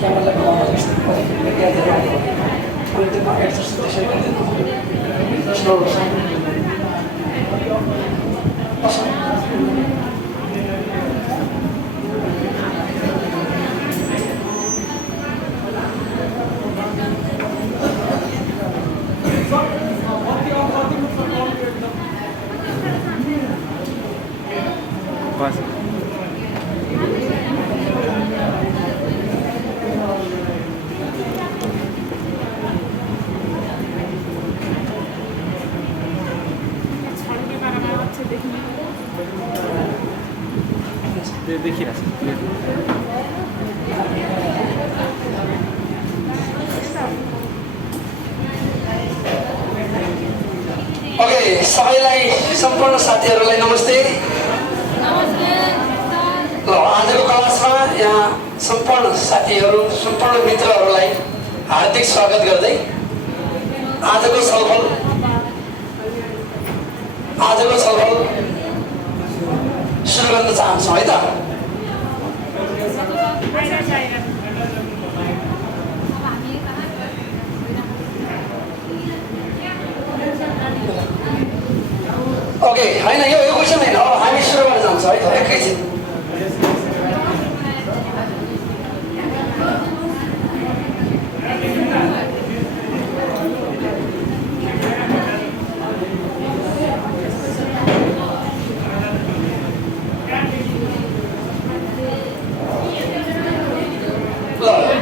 क्यामेरालाई घुमाउनु एडजस्ट त्यसरी गर्दैन स्लो देखिरहेको ओके सबैलाई सम्पूर्ण साथीहरूलाई नमस्ते। ल आजको क्लासमा यहाँ सम्पूर्ण साथीहरू सम्पूर्ण मित्रहरूलाई हार्दिक स्वागत गर्दै आजको छलफल सुरु गर्न चाहन्छौँ है त। ओके होइन यो क्वेसन होइन, अब हामी सुरु गर्न जान्छौँ है त एकैछिन।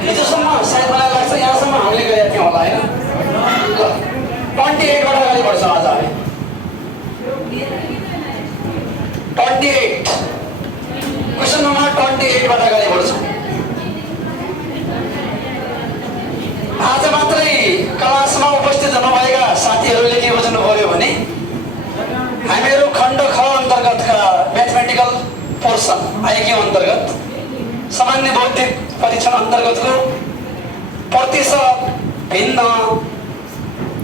हिजोसम्म सायद मलाई लाग्छ यहाँसम्म हामीले गएका थियौँ होला होइन। ल 28 बाट अगाडि बढ्छौँ आज हामी। 28 क्वेसन नम्बर 28 बाट अगाडि बढ्छौँ। आज मात्रै क्लासमा उपस्थित हुनुभएका साथीहरूले के बुझ्नु पर्यो भने हामीहरू खण्ड ख अन्तर्गतका म्याथमेटिकल पोर्सन आइक्यू अन्तर्गत सामान्य बौद्धिक परीक्षण अन्तर्गतको प्रतिशत भिन्न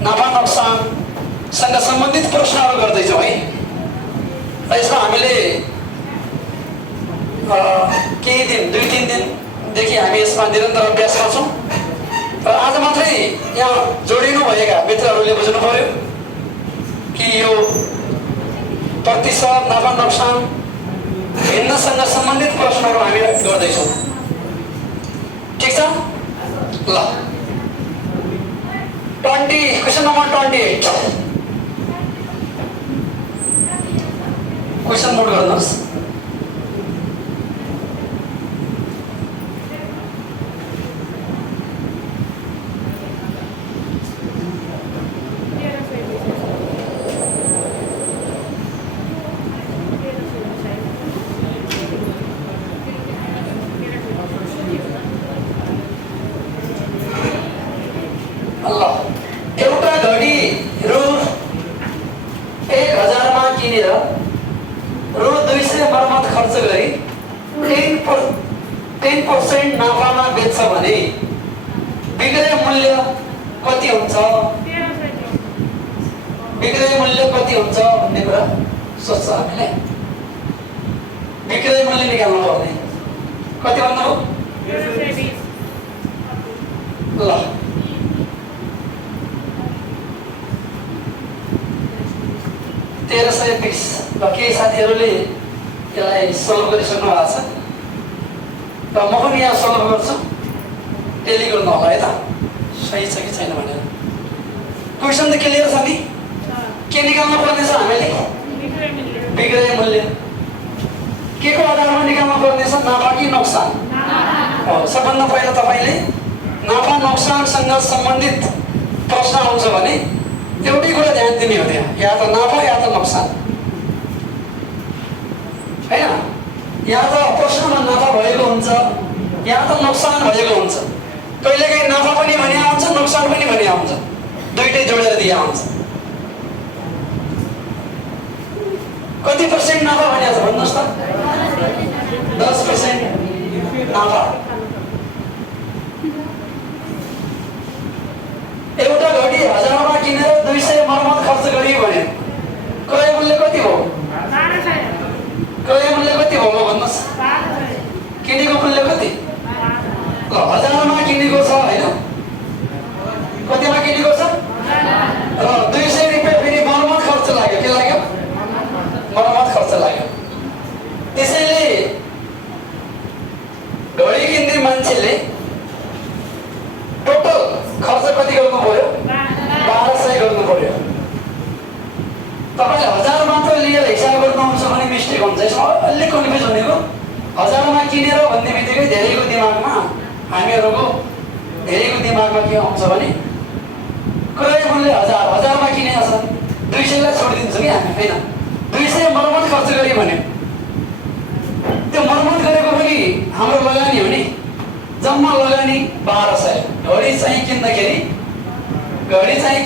नाफा नोक्सानसँग सम्बन्धित प्रश्नहरू गर्दैछौँ है। र यसमा हामीले केही दिन 2-3 दिनदेखि हामी यसमा निरन्तर अभ्यास गर्छौँ। र आज मात्रै यहाँ जोडिनु भएका मित्रहरूले बुझ्नु पर्यो कि यो प्रतिशत नाफा नोक्सान भिन्नसँग सम्बन्धित प्रश्नहरू हामी गर्दैछौँ। ठिक छ ल 20 क्वेसन नम्बर 28 क्वेसन नोट गर्नुहोस्। एउटा घडी रु 1000 मा किनेर रु 200 मर्मत खर्च गरी 10% नाफामा बेच्छ भने विक्रय मूल्य कति हुन्छ? विक्रय मूल्य कति हुन्छ भन्ने कुरा सोच्छ हामीले। विक्रय मूल्य निकाल्नु पर्ने कति भन्नु हो? ल 1320 र केही साथीहरूले यसलाई सल्भ गरिसक्नु भएको छ र म पनि यहाँ सल्भ गर्छु। टेली गर्नु होला है त सही छ कि छैन भनेर। क्वेसन त क्लियर छ नि? के निकाल्नु पर्ने छ हामीले? विक्रय मूल्य। के को आधारमा निकाल्नु पर्ने छ? नाफा कि नोक्सान? सबभन्दा पहिला तपाईँले नाफा नोक्सानसँग सम्बन्धित प्रश्न आउँछ भने एउटै कुरा ध्यान दिने हो, त्यहाँ या त नाफा या त नोक्सान होइन। या त प्रश्नमा नाफा भएको हुन्छ या त नोक्सान भएको हुन्छ। कहिलेकाहीँ नाफा पनि भने आउँछ नोक्सान पनि भने आउँछ, दुइटै जोडेर दिए आउँछ। कति पर्सेन्ट नाफा भने छ भन्नुहोस् त? 10% नाफा। एउटा घडी 1000 मा किनेर 200 मर्मत खर्च गरियो भने क्रय मूल्य कति हो? क्रय मूल्य कति हो भन्नुहोस्? किनेको मूल्य कति? किनेर भन्ने बित्तिकै धेरैको दिमागमा हामीहरूको धेरैको दिमागमा के आउँछ भने क्रय मूल्य 1000, 1000मा किनेको छ 200 लाई छोडिदिन्छौँ कि हामी, होइन? 200 मर्मत खर्च गऱ्यो भने त्यो मर्मत गरेको पनि हाम्रो लगानी हो नि, जम्मा लगानी 1200। घडी चाहिँ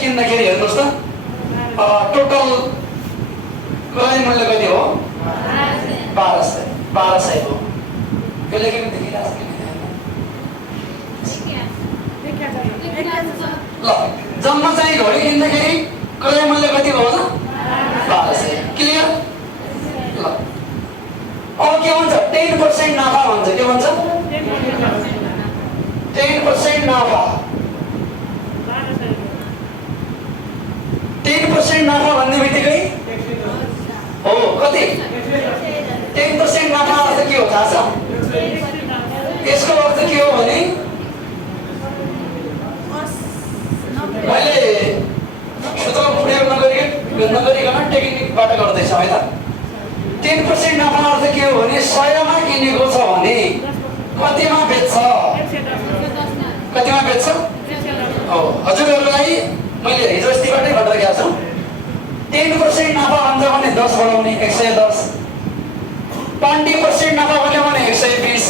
किन्दाखेरि हेर्नुहोस् त टोटल क्रय मूल्य कति हो? 1200 हो। यो लेखेको देखिरहेको छ ल। जम्मा चाहिँ घडी किन्दाखेरि क्रय मूल्य कति हो त? 1200। क्लियर? ल अब के भन्छ? 10% नाफा भन्छ। के भन्छ? 10% नाफा। 10% नाफा भन्ने बित्तिकै हो कति? 10% नाफा अर्थ के हो थाहा छ? यसको अर्थ के हो भने मैले सूत्र प्रयोग नगरिकन टेक्निकबाट गर्दैछ है त। 10% नाफा अर्थ के हो भने 100मा किनेको छ भने कतिमा बेच्छ? कतिमा बेच्छ? हो, हजुरहरूलाई मैले हिजो अस्तिबाटै भनिरहेको छु। 10% नाफा भन्छ भने 10 बढाउने 110, 20% नाफा भन्यो भने 120,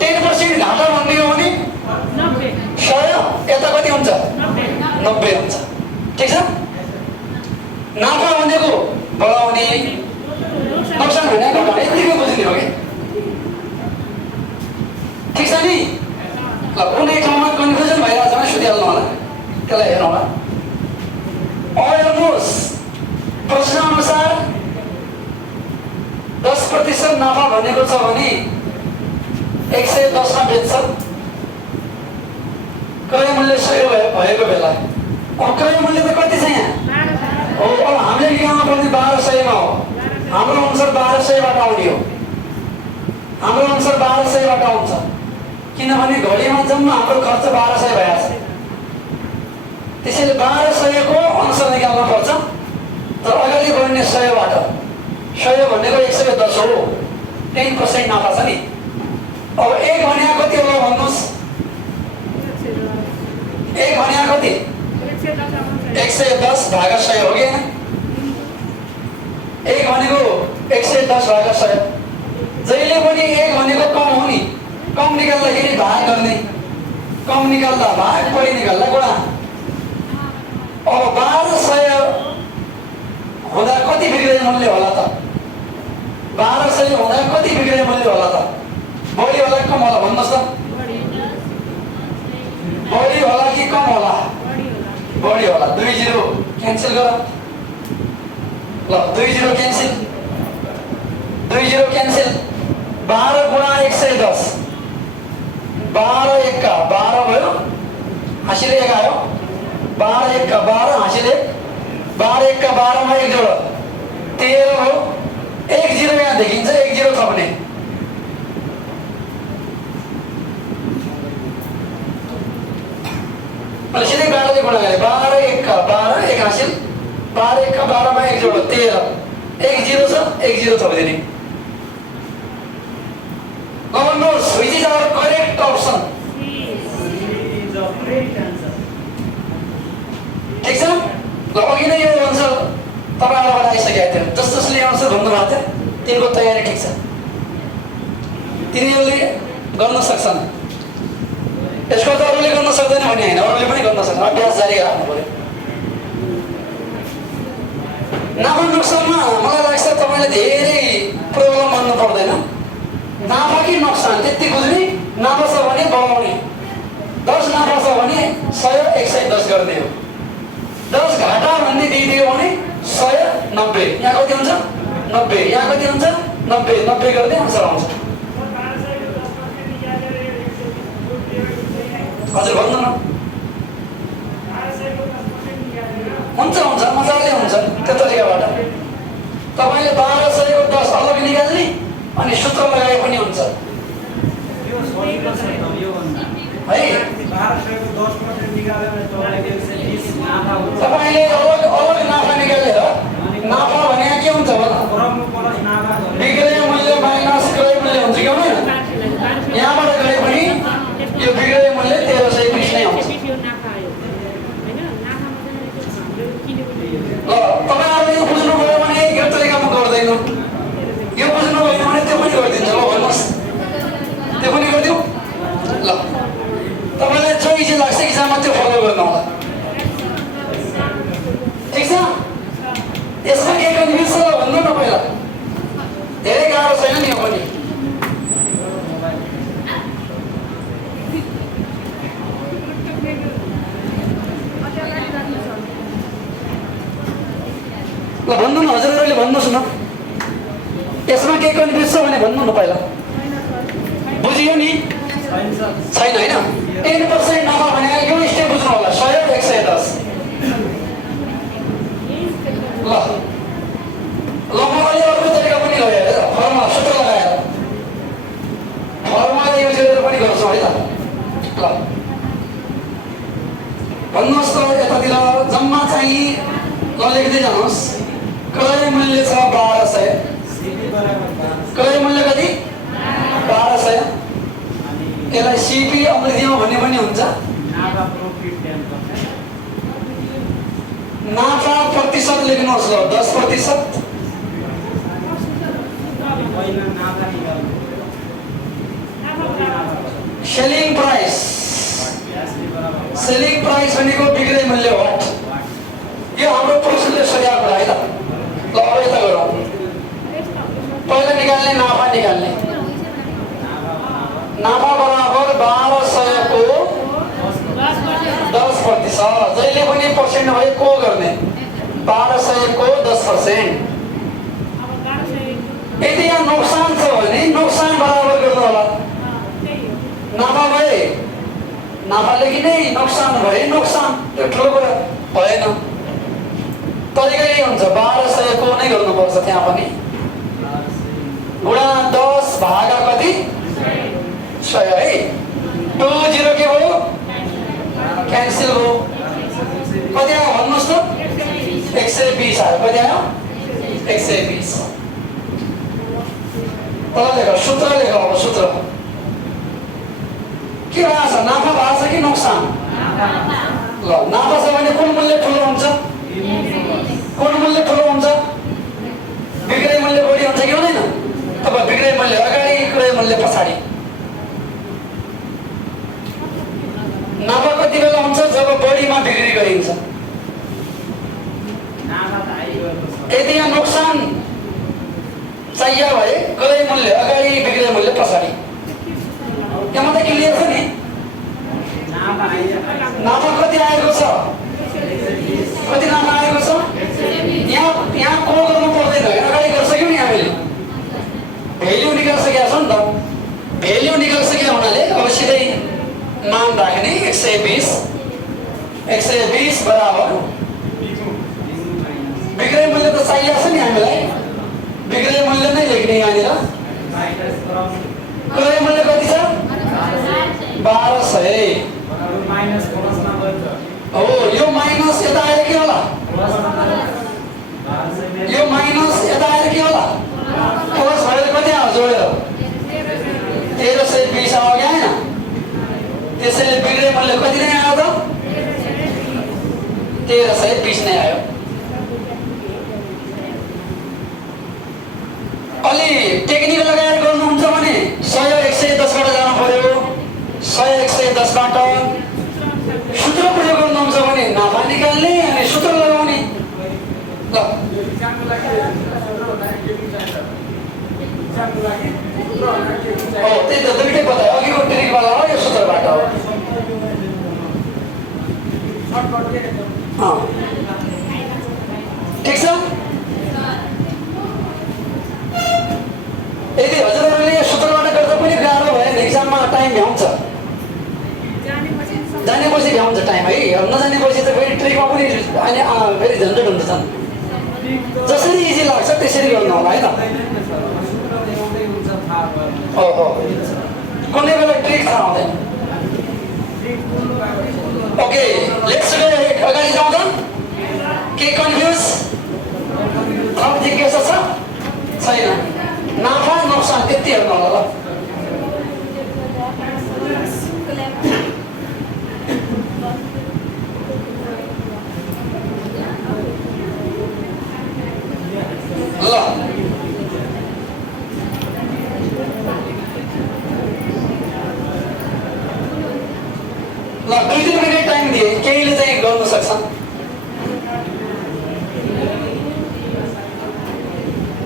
10% घाटा भन्ने हो भने 100, यता कति हुन्छ? 90 हुन्छ। ठिक छ? नाफा भनेको बढाउने, नोक्सान भने घटाउने, यतिकै बुझ्ने हो कि? ठिक छ नि? ल, कुनै ठाउँमा कन्फ्युजन भइरहेको छ भने सुधिहाल्नु होला, त्यसलाई हेर्नु होला। हेर्नुहोस्, प्रश्न अनुसार 10% नाफा भनेको छ भने 110 मा बेच्छ, क्रय मूल्य 100 भएको बेला। अब क्रय मूल्य त कति छ यहाँ? हो, अब हामीले निकाल्नु पर्ने 1200 मा हो। हाम्रो अनुसार 1200 बाट आउने हो। हाम्रो अनुसार 1200 बाट आउँछ, किनभने घडीमा जम्मा हाम्रो खर्च 1200 भइहाल्छ। त्यसैले 1200 को अनुसार निकाल्नु पर्छ। तर अगाडि बढ्ने 100 बाट, 100 भनेको 110 हो। 10% नाफा छ नि। अब 1 भनेको कति होला भन्नुहोस्? 1 भनेको कति? 110 भागा 100 हो कि हैन? 1 भनेको 110 भागा 100। जहिले पनि 1 भनेको कम हो नि, कम निकाल्दाखेरि भाग गर्ने, कम निकाल्दा भाग, बढी निकाल्दा गुणा। अब 1200 हुँदा कति बिग्रे मूल्य होला त? 1200 हुँदा कति बिग्रे मूल्य होला त? बढी होला कम होला भन्नुहोस् त? बढी होला कि कम होला? बढी होला। 2 0 क्यान्सल गर। ल, 2 0 क्यान्सल, 2 0 क्यान्सल। 12 गुणा 110, 12 1 का 12 भयो, हाँसीले 1 आयो। 12 1 का 12, हाँसीले 12 1 का 12 मा 1 जोड 13 भयो। 1 0 यहाँ देखिन्छ, 1 0 थप्ने। मैले सिधै 12 ले गुणा गरेँ। 12 1 का 12, 1 हाँसिल, 12 1 का 12 मा 1 जोड 13, 1 0 छ, 1 0 थपिदिने। भन्नुहोस्, which is our correct option? ठिक छ? ल, अघि नै यो भन्छ तपाईँहरूबाट आइसकेको थियो, जसले आउँछ भन्नुभएको थियो, तिनको तयारी ठिक छ, तिनीहरूले गर्न सक्छन्। यसको त अरूले गर्न सक्दैन भन्ने होइन, अरूले पनि गर्न सक्छन्। अभ्यास जारी राख्नु पर्यो। नाफा नोक्सानमा मलाई लाग्छ तपाईँले धेरै प्रब्लम मान्नु पर्दैन। नाफा कि नोक्सान त्यति बुझ्ने, नाफा छ भने बढाउने, 10 नाफा छ भने 100 110 गर्ने हो। 10 घाटा भन्ने दिइदियो भने 100 90, यहाँ कति हुन्छ? 90, यहाँ कति हुन्छ? 90, 90 गर्दै आन्सर आउँछ। हजुर भन्नु न। हुन्छ हुन्छ, मजाले हुन्छ त्यो तरिकाबाट। तपाईँले 1200 को 10 अलग निकाल्ने अनि सूत्र लगाए पनि हुन्छ है। 1200 को 10% तपाईँले अलग अलग नाफा निकालेर, नाफा भने के हुन्छ होला? बिक्री मूल्य माइनस क्रय मूल्य हुन्छ कि हुँदैन? यहाँबाट गए पनि यो बिग्रेको मूल्य 1320 नै आउँछ। तपाईँहरूले यो बुझ्नुभयो भने यो तरिका म गर्दैन, यो बुझ्नु भएन भने त्यो पनि गरिदिन्छ। ल भन्नुहोस्, त्यो पनि गरिदिउँ। ल तपाईँलाई जो इजी लाग्छ इक्जाममा त्यो फलो गर्नु होला, ठिक छ? यसमा के कन्फ्युज छ भन्नु न पहिला, धेरै गाह्रो छैन नि यो पनि। ल भन्नु न हजुरहरूले, भन्नुहोस् न यसमा के कन्फ्युज छ भने भन्नु न पहिला। बुझियो नि? छैन होइन? 10% नाफा भनेको यो स्टेप बुझ्नु होला, 100 110। ल ल म अहिले अर्को तरिका पनि लगाएर फर्मुला सूत्र लगाएर फर्मुला युज गरेर पनि गर्छौँ है त। ल भन्नुहोस् त यतातिर जम्मा चाहिँ ल लेख्दै जानुहोस्। क्रय मूल्य छ 1200, क्रय मूल्य कति? 1200। यसलाई सिपी अङ्ग्रेजीमा भन्ने पनि हुन्छ, नाफा प्रतिशत लेख्नुहोस्। ल 10%। सेलिङ प्राइस, सेलिङ प्राइस भनेको बिक्री मूल्य हो। यो हाम्रो प्रोसेसले सरियाएको कुरा है त। ल अब यता गरौँ, पहिला निकाल्ने नाफा निकाल्ने। नाफा बराबर 1200 को 10%। जहिले पनि पर्सेन्ट भए को गर्ने, 1200 को 10%। यदि यहाँ नोक्सान छ भने नोक्सान बराबर गर्नु होला। नाफा भए नाफा लेखिने, नोक्सान भए नोक्सान, त्यो ठुलो कुरा भएन। तरिका यही हुन्छ, 1200 को नै गर्नुपर्छ त्यहाँ पनि। गुणा 10 भागा कति? 100 है। 20 के भयो? क्यान्सल भयो। कति आयो भन्नुहोस् त? 120 आयो। कति आयो? 120। तल लेख, सूत्र लेख। अब सूत्र के भएको छ? नाफा भएको छ कि नोक्सान? ल नाफा छ भने कुन मूल्य ठुलो हुन्छ? कुन मूल्य ठुलो हुन्छ? बिक्री मूल्य बढी हुन्छ कि हुँदैन? अब बिक्री मूल्य अगाडि, क्रय मूल्य पछाडि। नाफा कति बेला हुन्छ? जब बढीमा बिक्री गरिन्छ। यदि यहाँ नोक्सान चाहियो भए क्रय मूल्य अगाडि, बिक्री मूल्य पछाडि। यहाँ त क्लियर छ नि? नाफा कति आएको छ? कति नाफा आएको छ? यहाँ को गर्नु पर्दैन, अगाडि गरिसक्यो नि हामीले। भेल्यु निकालिसकेको छ नि त। भेल्यु निकालिसकेको हुनाले अब सिधै मान राख्ने। 120 बराबर बिक्री मूल्य त चाहिएको छ नि हामीलाई, बिक्री मूल्य नै लेख्ने यहाँनिर। क्रय मूल्य कति छ? 1200 हो। यो माइनस यता आएर के होला? यो माइनस यता आएर के होला? प्लस भएर कति आयो जोडेर? 1320 आयो कि होइन? त्यसैले बिक्री मूल्य कति नै आयो त? 1320 नै आयो। अलि टेक्निक लगाएर गर्नुहुन्छ भने 100 110 बाट जानु पर्यो। 100 110 बाट सूत्र प्रयोग गर्नुहुन्छ भने नाफा निकाल्ने अनि सूत्र लगाउने। ल हो त्यही त दुईटै बतायो, अघिको ट्रिकवाला हो, यो सूत्रबाट हो। ठिक छ? यदि हजुरहरूले यो सूत्रबाट गर्दा पनि गाह्रो भयो भने इक्जाममा टाइम भ्याउँछ, जानेपछि भ्याउँछ टाइम है। नजानेपछि त फेरि ट्रिकमा पनि अनि फेरि झन्झट हुन्छ। जसरी इजी लाग्छ त्यसरी गर्नु होला है त। हो कुनै बेला ट्रिक थाहा हुँदैन। ओके लेट्स गो अगाडि जाउँ त। के कन्फ्युज? थप जिज्ञासा छ? छैन? नाफा नोक्सान त्यति हेर्नु होला। ल ल 2-3 मिनेट टाइम दिए, केहीले चाहिँ गर्न सक्छ।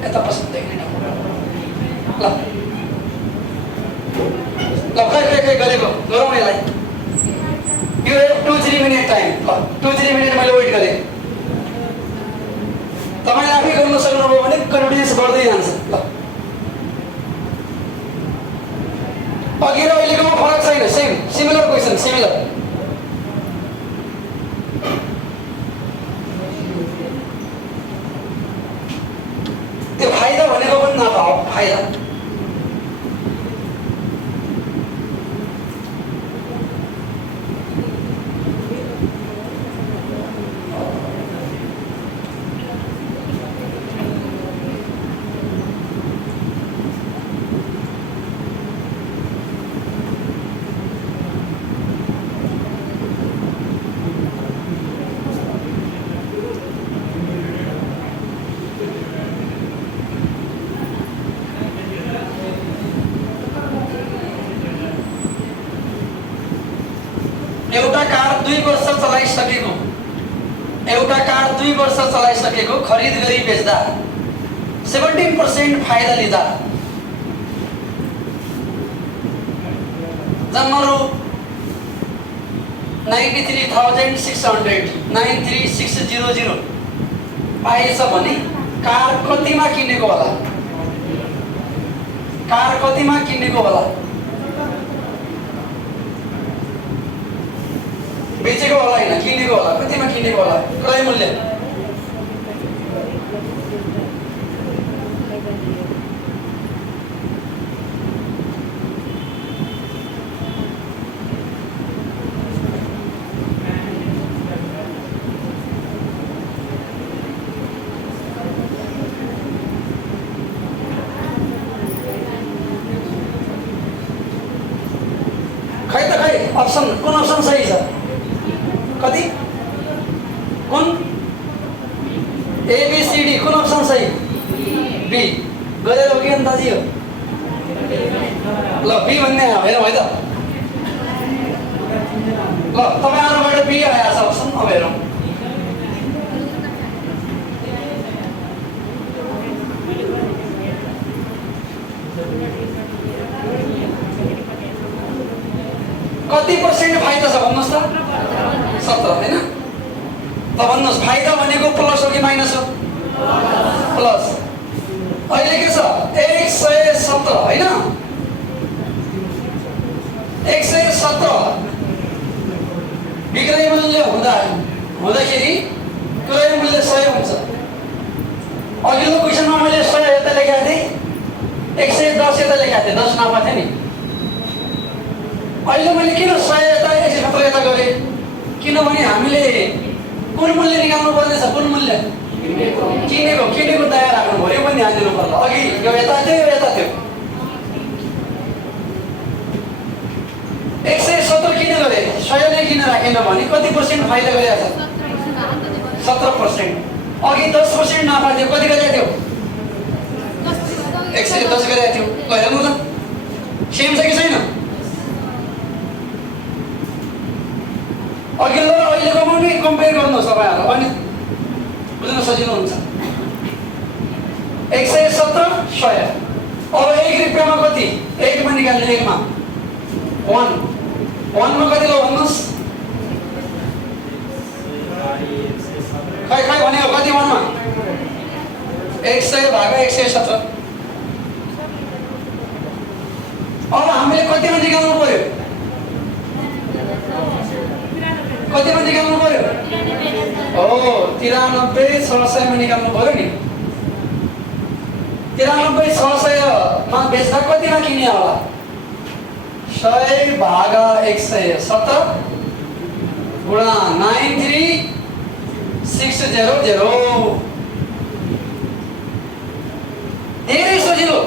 यता पसन्द देख्ने ल ल खै गरेको गरौँ यसलाई। You have 2-3 minute time. ल 2-3 मिनट मैले वेट गरेँ। तपाईँले आफै गर्न सक्नुभयो भने कन्फिडेन्स बढ्दै जान्छ। ल अघि र अहिलेकोमा फरक छैन, सेम सिमिलर क्वेसन, सिमिलर। त्यो फाइदा भनेको पनि नपाओ, फाइदा एउटा कार 2 वर्ष चलाइसकेको, एउटा कार 2 वर्ष चलाइसकेको खरिद गरी बेच्दा 17% फाइदा लिँदा जम्मा 93,600 पाएछ भने कार कतिमा किनेको होला? कार कतिमा किनेको होला? बेचेको होला हैन, किनेको होला। कतिमा किनेको होला? क्रय मूल्य खै त खै, अप्सन कुन अप्सन सही छ? कति कुन? ABCD कुन अप्सन सही? बी गरेर हो कि अन्दाजी हो? ल बी भन्ने आयो हेरौँ है त। ल तपाईँहरूबाट बी आएछ अप्सन, अब हेरौँ। कति पर्सेन्ट फाइदा छ भन्नुहोस् त? 17 हैन? त भन्नुहोस् फाइदा भनेको प्लस हो कि माइनस हो? प्लस। अहिले के छ? 117 हैन? 117 विक्रय मूल्य हुँदाखेरि क्रय मूल्य 100 हुन्छ। अघिल्लो क्वेसनमा मैले 100 यता लेखेको थिएँ, 110 यता लेखेको थिएँ, 10 नाफा थियो नि। अहिले मैले किन 100 यता 117 यता गरेँ? किनभने हामीले कुन मूल्य निकाल्नु पर्ने छ? कुन मूल्य? किनेको दया राख्नु पर्यो, पनि ध्यान दिनु पर्ला। अघि यो यता थियो, यो यता थियो। 117 किन गरे? 100 नै किन राखेन भने कति पर्सेन्ट फाइदा गरेको छ? 17%। अघि 10% नाफा थियो, कति गरेको थियो? 110 गरेको थियो। ल हेर्नु त, सेम छ कि छैन? अघिल्लो र अहिलेकोमा पनि कम्पेयर गर्नुहोस् तपाईँहरू, अनि बुझ्न सजिलो हुन्छ। 117 100। अब 1 रुपियाँमा कति? 1 मा निकाल्ने, 1 मा 1 मा कति लो भन्नुहोस्? खै भनेको कति 1 मा? 100 भागा 117। अब हामीले कतिमा निकाल्नु पर्यो? कतिमा निकाल्नु पर्यो? 93,600 मा निकाल्नु पर्यो नि। 93,600 मा बेच्दा कतिमा किने होला? 100 भागा 117 गुणा 93,600। धेरै सजिलो।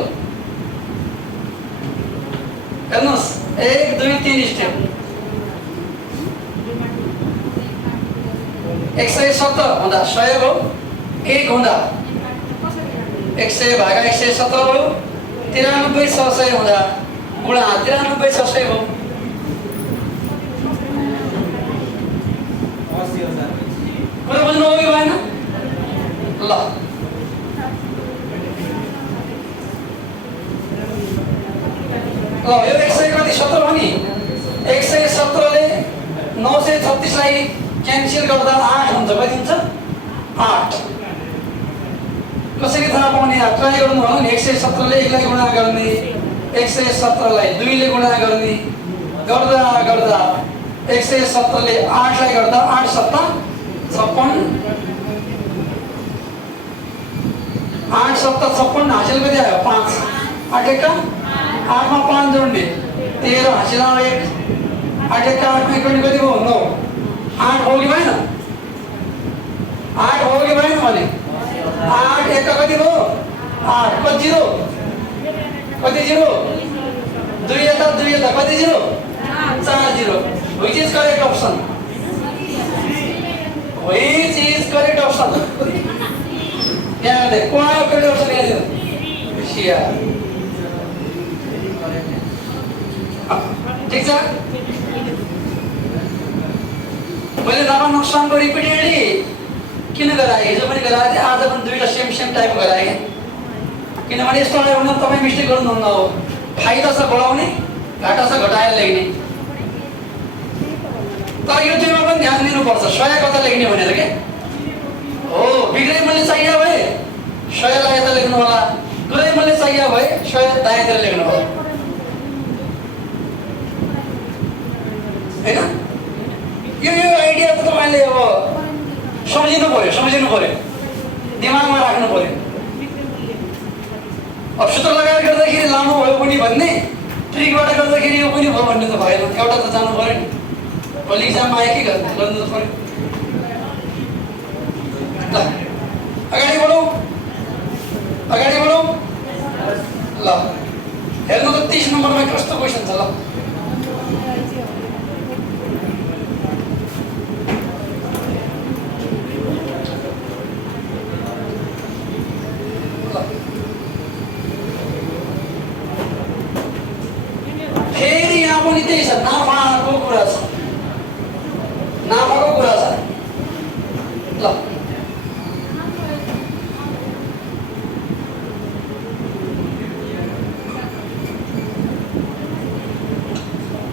हेर्नुहोस् 1 2 3 स्टेप। 117 हुँदा 100 हो, 1 हुँदा 100 भागा 117 हो, 93,600 हुँदा गुणा 93,600 हो। कुरा बुझ्नुभयो कि भएन? ल यो 100 कति 17 हो नि। 117 ले 936 लाई क्यान्सल गर्दा 8 हुन्छ। कति हुन्छ? 8। कसरी थाहा पाउने? ट्राई गर्नु हो नि। 117 ले 1 लाई गुणा गर्ने, 117 लाई 2 ले गुणा गर्ने, गर्दा गर्दा 117 ले 8 लाई गर्दा 8 सत्ता 56, 8 सत्ता 56 हासिल कति आयो? 5। 8 एका 8 मा 5 जोड्ने 13 हासिल आयो 1। 8 एका 8 मा जोड्ने कति भयो? 9। 8 हो कि भएन? 8 हो कि भएन भने 8 एका कति भयो? 8। कति जिरो? कति जिरो? 2 यता 2 यता कति zero? 4 zero. Which is correct option? Which is correct option? यहाँ दे कौन है correct option यहाँ दे? शिया। ठीक है? मैले नफा नुकसान को रिपीटेडली किन गराए? हिजो पनि गराए थिए, आज पनि दुईटा सेम टाइप गराए। किनभने यस्तो आयो भने तपाईँ मिस्टेक गर्नुहुन्न हो। फाइदा छ बढाउने, घाटा छ घटाएर लेख्ने। तर यो दुईमा पनि ध्यान दिनुपर्छ। 100 कता लेख्ने भनेर के हो? बिग्रे मूल्य चाहिए भए 100 लाई यता लेख्नु होला, गुरै मूल्य चाहिए भए 100 दायाँतिर लेख्नु होला, हैन? यो आइडिया त तपाईले अब सम्झिनु पर्यो, दिमागमा राख्नु पर्यो। अब सूत्र लगाएर गर्दाखेरि लामो भयो पनि भन्ने, ट्रिकबाट गर्दाखेरि यो पनि भयो भन्ने त भएन। एउटा त जानु पर्यो नि। भोलि इक्जाममा आयो के गर्नु त पर्यो। ल अगाडि बढौँ। ल हेर्नु त 30 नम्बरमा कस्तो क्वेसन छ। ल फेरि यहाँ पनि त्यही छ, नाफाको कुरा छ।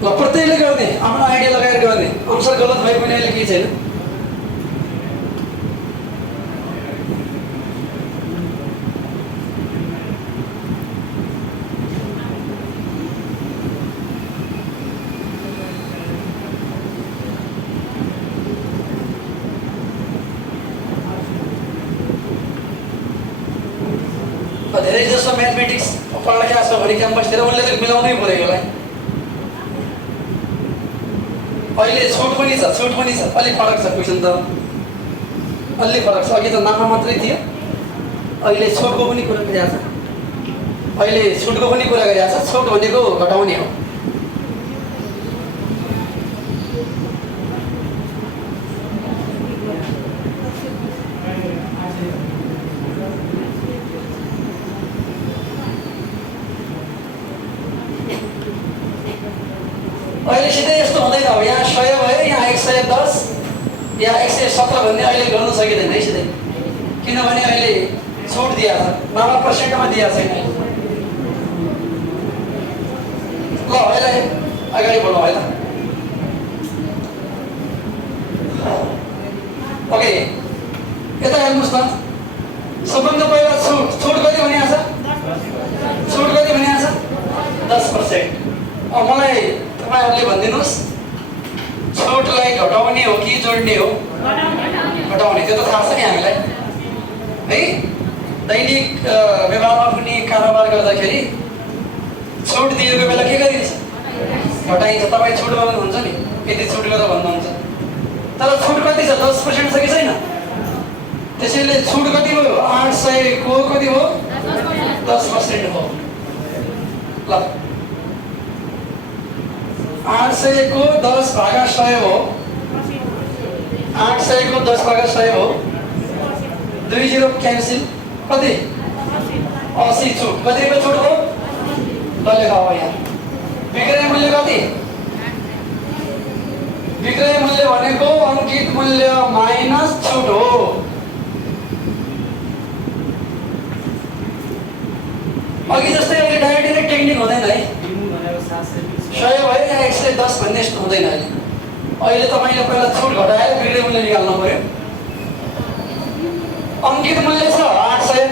ल प्रत्येकले गर्ने, आफ्नो आइडिया लगाएर गर्ने। आन्सर गलत भए पनि अहिले केही छैन। धेरै जसो म्याथमेटिक्स पढाएको छ भने क्याम्पसतिर उनले त मिलाउनै पर्यो यसलाई। अहिले छुट पनि छ, अलिक फरक छ क्वेसन त, अलिक फरक छ। अघि त नाफा मात्रै थियो, अहिले छुटको पनि कुरा गरिरहेको छ। छुट भनेको घटाउने हो। अहिले सिधै यस्तो हुँदैन हो। यहाँ 100 भयो, यहाँ 110 या 117 भन्ने अहिले गर्नु सकिँदैन है सिधै, किनभने अहिले छुट दिएको छ, 90%मा दिएको छैन। ल यसलाई अगाडि बढाउँ है त। ओके यता हेर्नुहोस् न। सबभन्दा पहिला छुट कति भनेको छ? 10%। अब मलाई तपाईहरुले भनिदिनुस्, छुटलाई घटाउने हो कि जोड्ने हो? घटाउने। त्यो त थाहा छ नि हामीलाई है। दैनिक व्यवहारमा पनि कारोबार गर्दाखेरि छुट दिएको बेला के गरिन्छ? घटाइन्छ। तपाईँ छुट गर्नुहुन्छ नि, यति छुट गर भन्नुहुन्छ, तर छुट कति छ? 10% छ कि छैन? त्यसैले छुट कति भयो? 800 को कति हो? 10% हो। ल 800 को 10/100 हो। 800 को 10/100 हो। 2 0 क्यान्सिल। कति? 80 छुट। कति रुपैयाँ छुट हो? ल लेखाओ यहाँ। विक्रय मूल्य कति? विक्रय मूल्य भनेको अङ्कित मूल्य माइनस छुट हो। अघि जस्तै अहिले डाइरेक्ट टेक्निक हुँदैन है, 100 भयो 110 भन्ने यस्तो हुँदैन। अहिले तपाईँले पहिला छुट घटाएर बिक्री मूल्य निकाल्नु पर्यो। अङ्कित मूल्य छ 800,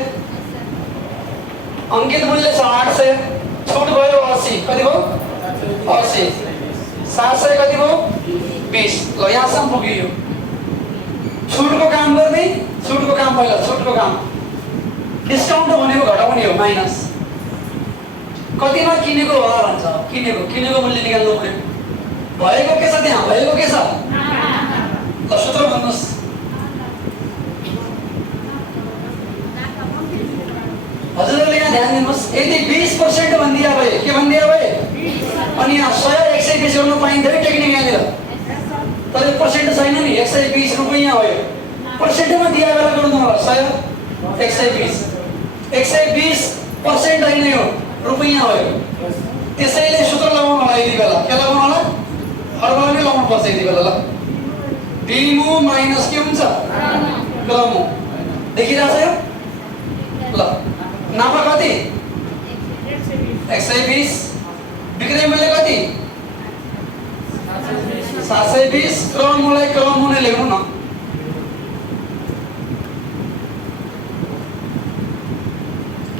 अङ्कित मूल्य छ 800, छुट भयो 80, कति भयो 80, 700 कति भयो 20। ल यहाँसम्म पुग्यो। छुटको काम गर्ने, छुटको काम पहिला, छुटको काम डिस्काउन्ट भनेको घटाउने हो, माइनस कतिमा किनेको होला भन्छ। किनेको मूल्य निकाल्नु पर्यो। भएको के छ त्यहाँ, भएको के छ ल सूत्र भन्नुहोस्। हजुरहरूले यहाँ ध्यान दिनुहोस्, यदि 20% भनिदिया भए, के भनिदिया भए, अनि यहाँ 100 120 गर्नु पाइन्थ्यो टेक्निक यहाँनिर, तर पर्सेन्ट छैन नि। 120 रुपैयाँ हो, पर्सेन्टमा दिया बेला गर्नु होला 100 120, 120% होइन यो रुपैयाँ हो। त्यसैले सूत्र लगाउनु होला यति बेला, के लगाउनु होला, फर्मुला नै लगाउनु पर्छ यति बेला। ल बिमु माइनस के हुन्छ, ग्रामु देखिरहेछ यो। ल नाफा कति 120, बिक्री मूल्य कति 720, क्रमलाई क्रम नै लेख्नु न।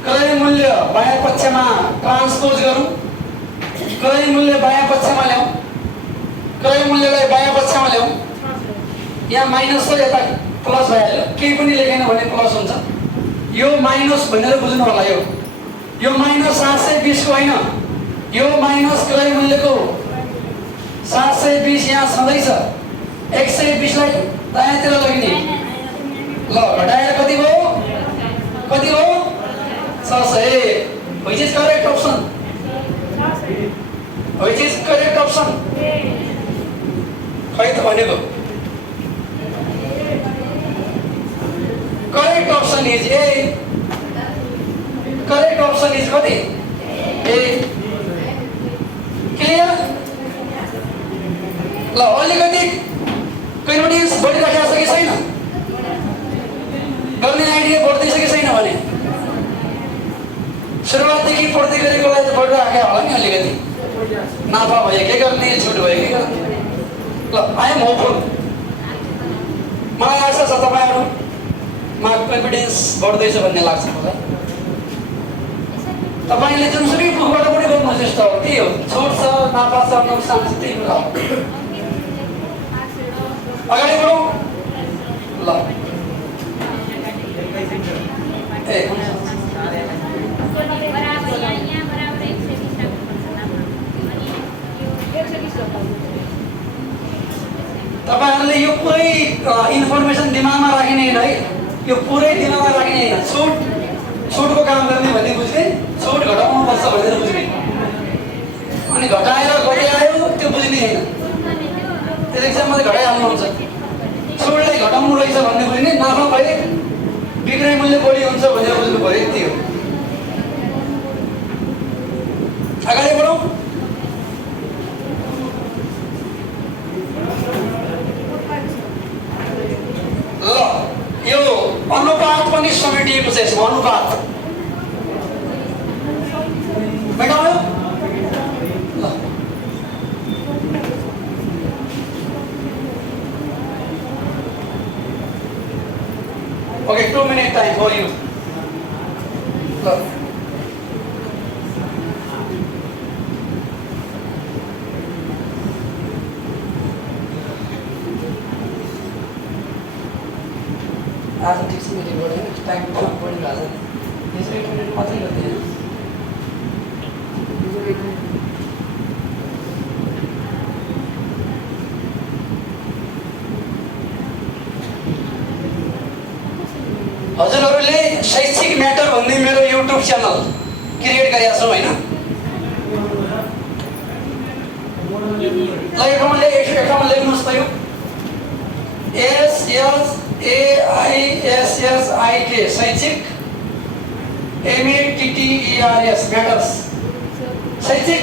क्रय मूल्य बायाँ पक्षमा ट्रान्सपोज गरौँ, क्रय मूल्य बायाँ पक्षमा ल्याउँ, क्रय मूल्यलाई बायाँ पक्षमा ल्याउँ। यहाँ माइनस छ, यता प्लस भइहाल्यो, केही पनि लेखेन भने प्लस हुन्छ। यो माइनस भनेर बुझ्नु होला। यो माइनस 720 को होइन, यो माइनस क्रय मूल्यको 720 यहाँ छँदैछ। 120 लाई दायाँतिर लगिने। ल घटाएर कति भयो, कति भयो 600। which is correct option, which is correct option। खै त भनेको correct option is A, correct option is कति A। क्लियर। ल अलिकति कन्भिनियन्स बढिराखेको छ कि छैन, गर्ने आइडिया बढ्दैछ कि छैन भने सुरुवातदेखि पढ्दै गरेकोलाई त बढिराखेको होला नि अलिकति। नाफा भयो के गर्ने, छुट भयो के गर्ने। ल आई एम होपफुल, मलाई आशा छ तपाईँहरूमा कन्फिडेन्स बढ्दैछ भन्ने लाग्छ मलाई। तपाईँले जुनसुकै बुकबाट पनि गर्नु चेष्टा हो, त्यही हो। छुट छ, नाफा छ, नोक्सान छ, त्यही कुरा हो। अगाडि बढौँ। ल ए तपाईहरुले यो पुरै इन्फर्मेसन दिमागमा राख्ने हैन है, यो पुरै दिमागमा राख्ने हैन। छुटको काम गर्ने भन्ने बुझ्ने, छुट घटाउनु पर्छ भनेर बुझ्ने, अनि घटाएर कति आयो त्यो बुझ्ने हैन। त्यो एक्जाममा घटाइहाल्नुहुन्छ। छुटलाई घटाउनु रहेछ भन्ने बुझ्ने, नाफा भए बिक्री मूल्य बढी हुन्छ भनेर बुझ्नु पर्यो, यति हो। अगाडि बढौँ। ल यो अनुपात पनि समेटिएको छ, यसमा अनुपात मेटायो। ल okay, 2 minute time for you। ल आज ठिक छ, मिटिङ गर्दैन, टाइम बढिरहेको छ। यसो 1 मिनट मात्रै गर्दैन। हजुरहरूले शैक्षिक म्याटर भन्ने मेरो युट्युब च्यानल क्रिएट गरेका छौँ होइन। ल यो ठाउँमा लेख्नुहोस् त, यो SSAISSIK शैक्षिक, MATTERS म्याटर्स, शैक्षिक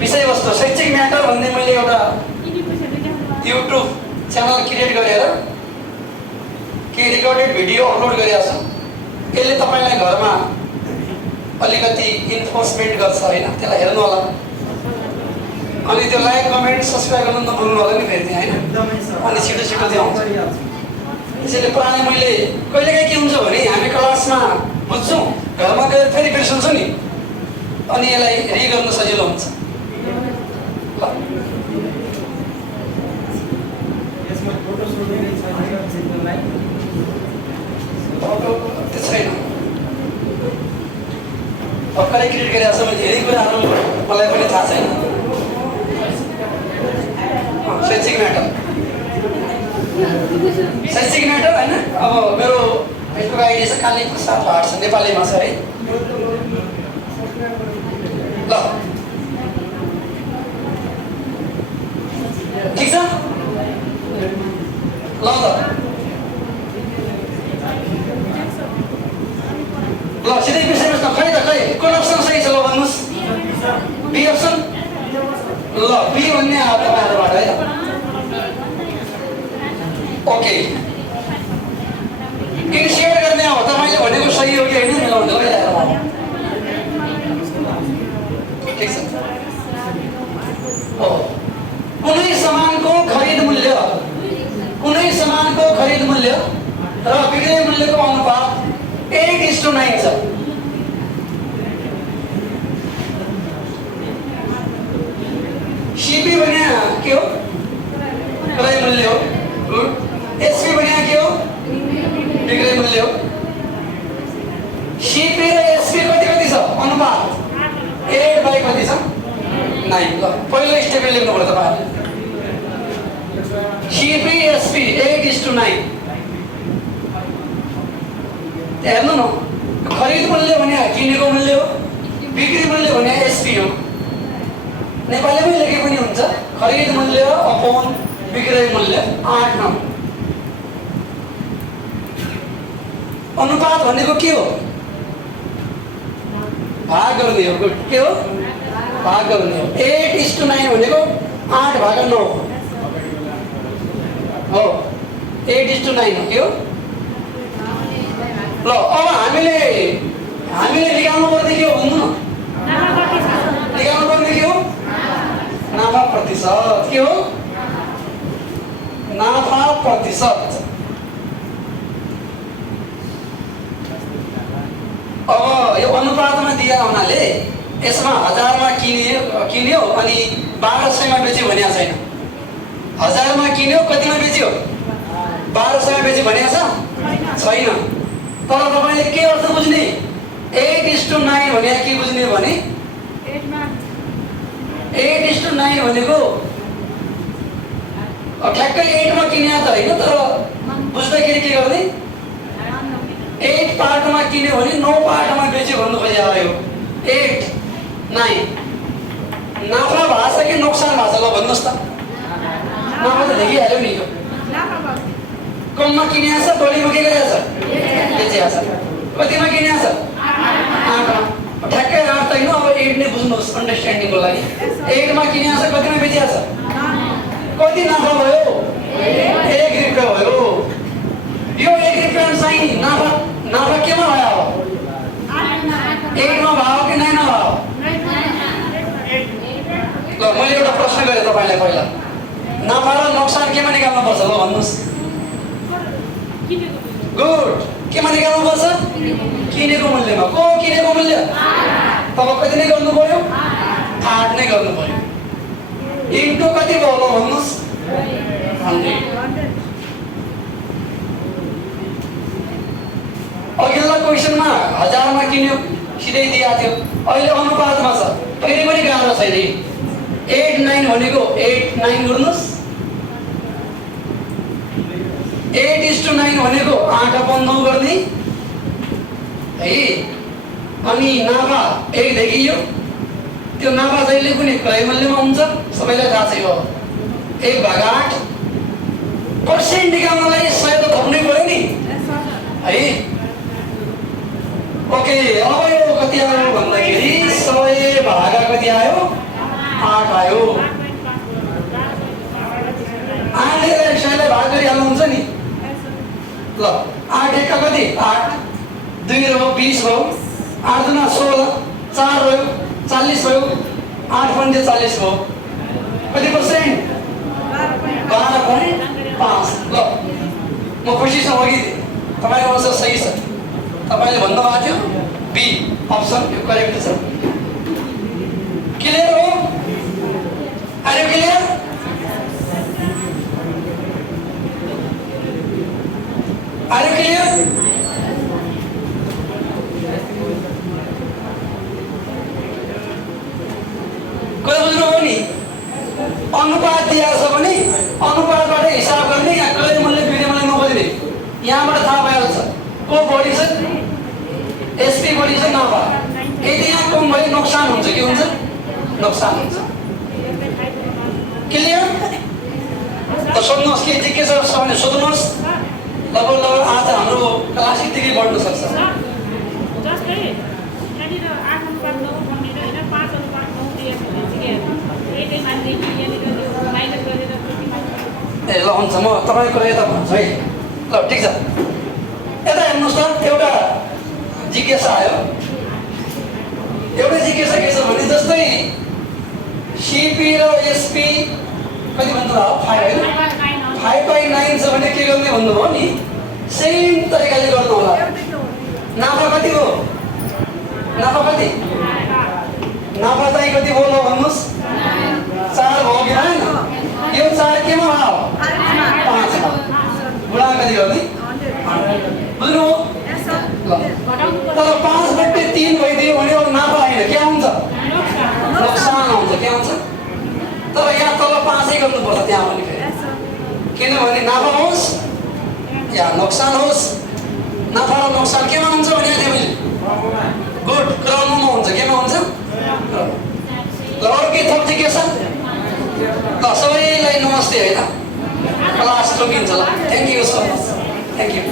विषयवस्तु, शैक्षिक म्याटर भन्ने मैले एउटा युट्युब च्यानल क्रिएट गरेर केही रेकर्डेड भिडियो अपलोड गरेको छ। यसले तपाईँलाई घरमा अलिकति इन्फोर्समेन्ट गर्छ होइन, त्यसलाई हेर्नु होला। अनि त्यो लाइक कमेन्ट सब्सक्राइब गर्नु नभुल्नु होला नि फेरि त्यहाँ होइन, अनि छिटो छिटो त्यो आउँछ। त्यसैले पुरानै मैले कहिलेकाहीँ के हुन्छ भने हामी क्लासमा बुझ्छौँ, घरमा गएर फेरि फेरि सुन्छौँ नि, अनि यसलाई रिगर्नु सजिलो हुन्छ। त्यो छैन, भर्खरै क्रिएट गरिरहेको छ। मैले धेरै कुराहरू मलाई पनि थाहा छैन। शैक्षिक म्याटर होइन। अब मेरो फेसबुक आइडी छ काली प्रसाद भाट छ, नेपालीमा छ है। ल ठिक छ, ल त ल सिधै बिर्सिनुहोस् न। खै त खै कुन अप्सन सही छ ल भन्नुहोस्। Be option. ल बी भन्ने आयो तपाईँहरूबाट है। ओके, इनिसिएट गर्ने हो। तपाईँले भनेको सही हो कि होइन मिलाउनु होला। ठिक छ। हो, कुनै सामानको खरिद मूल्य र बिक्री मूल्यको अनुपात 8:9 छ। सीपी भने के हो? क्रय मूल्य हो। एसपी भने के हो? बिक्री मूल्य हो। सीपी र एसपी कति छ अनुपात? 8 कति छ? 9। ल पहिलो स्टेपले लेख्नु पर्छ तपाईहरुले। CP SP 8:9। हेर्नु न, खरिद मूल्य भने किनेको मूल्य हो, बिक्री मूल्य भने एसपी हो। नेपालीमै लेखे पनि हुन्छ, खरिद मूल्य अपॉन बिक्री मूल्य 8:9। अनुपात भनेको के हो? भाग गर्ने हो। के हो? भाग गर्ने हो। 8:9 भनेको 8/9 हो। 8:9 हो। के हो? ल अब हामीले निकाल्नु पर्ने के हो भन्नु न। निकाल्नु पर्ने के हो? नाफा प्रतिशत। के हो? नाफा प्रतिशत। अब यो अनुपातमा दिए हुनाले यसमा 1000 मा किन्यो अनि 1200 मा बेच्यो भनेको छैन। 1000 मा किन्यो, कतिमा बेच्यो? 1200 मा बेच्यो भनेको छैन। तर तपाईले के अर्थ बुझ्ने? 8:9 भने के बुझ्ने भने 8:9 भनेको ठ्याक्कै 8 मा किन्या त हैन, तर बुझ्दाखेरि के गर्ने? 8 पार्टमा किन्यो भने 9 पार्टमा बेच्यो भन्नु खोजेको हो। 8:9 नाफा भाषा कि नोक्सान भाषा? ल भन्नुहोस् त। नाफा त देखिहाल्यो नि। यो कममा किन्या छ, बढीमा के गरेको छ? बेचेको छ। कतिमा किन्या छ? 8 मा। ठ्याक्कै अर्थ हैन। अब 8 नै बुझ्नुहोस् अन्डरस्ट्यान्डिङको लागि। 8 मा किन्या छ, कतिमा बेचेको छ? कति नाफा भयो? 1 रुपैयाँ भयो। यो 1 रुपैयाँ चाहिँ नाफा केमा भयो? 8 मा भयो कि 9 मा भयो? ल मैले एउटा प्रश्न गरेँ तपाईलाई पहिला। नाफा र नोक्सान केमा निकाल्नु पर्छ? ल भन्नुहोस्। गुड। केमा निकाल्नु पर्छ? किनेको मूल्यमा। को किनेको मूल्य? तब कति नै गर्नु पर्यो? 8 नै गर्नु पर्यो। इन्टु कति भयो ल भन्नुहोस्? 100। अघिल्ला क्वेसनमा 1000 मा किन्यो, सिधै दिएको थियो। अहिले अनुपातमा छ, फेरि पनि गाह्रो छैन। 8:9 भनेको 8:9 गर्नुहोस्। 8:9 भनेको 8/9 गर्ने है। अनि नाफा 1 देखियो। त्यो नाफा जहिले पनि क्रय मूल्यमा हुन्छ, सबैलाई थाहा छ। यो 1/8 पर्सेन्ट निकाल्नलाई 100 त थप्नै पर्यो नि है। ओके, अब यो कति आयो भन्दाखेरि 100 भागा कति आयो? 8 आयो। 8 ले 100 लाई 2 रह्यो 20 भयो, 8 दुना 16, 4 रह्यो 40 भयो, 8 पन्जे 40 भयो। कति पर्सेन्ट? 12.5। ल म खुसी छु अघि तपाईँको आन्सर सही छ। तपाईँले भन्नुभएको थियो बी अप्सन यो करेक्ट छ। क्लियर हो? Are you clear? Are you clear? कोही बुझ्नुभयो नि? अनुपात दिएको छ भने अनुपातबाट हिसाब गर्ने, यहाँ कहिले मूल्य बिग्रे मलाई नबुझ्ने, यहाँबाट थाहा भइहाल्छ को बढी छ, एसपी बढी छ नभए। यदि यहाँ कम भयो नोक्सान हुन्छ। के हुन्छ? नोक्सान हुन्छ। क्लियर? त सोध्नुहोस् के जिज्ञासा छ भने सोध्नुहोस्। लगभग आज हाम्रो क्लास यतिकै बढ्न सक्छ। जस्तै यहाँनिर 8 अनुपात 9 भनेर होइन 5 अनुपात 9 दिएको हुन्छ के एकै मान्छे यहाँनिर माइनस गरेर ए ल हुन्छ म तपाईँको यता भन्छु है। ल ठिक छ, यता हेर्नुहोस् त। एउटा जिज्ञासा आयो। एउटा जिज्ञासा के छ भने जस्तै सिपी र एसपी कति भन्नुभयो? 5 होइन? 5/9 छ भने के गर्ने भन्नुभयो नि? सेम तरिकाले गर्नु होला। नाफा कति हो? नाफा कति? नाफा चाहिँ कति भयो ल भन्नुहोस्? 4 भयो कि होइन? यो 4 केमा भयो? 5 मा। गुणा कति गर्ने? बुझ्नु? ल तर 5/3 भइदियो भने अब नाफा होइन के आउँछ? नोक्सान आउँछ। के आउँछ? तर यहाँ तल 5 गर्नुपर्छ त्यहाँ पनि फेरि, किनभने नाफा होस् या नोक्सान होस्, नाफा र नोक्सान केमा हुन्छ भने तिमीले गुड क्रममा हुन्छ। केमा हुन्छ? ल अरू के थप जिज्ञासा? ल सबैलाई नमस्ते होइन, क्लास रोकिन्छ। ल thank you so much. Thank you.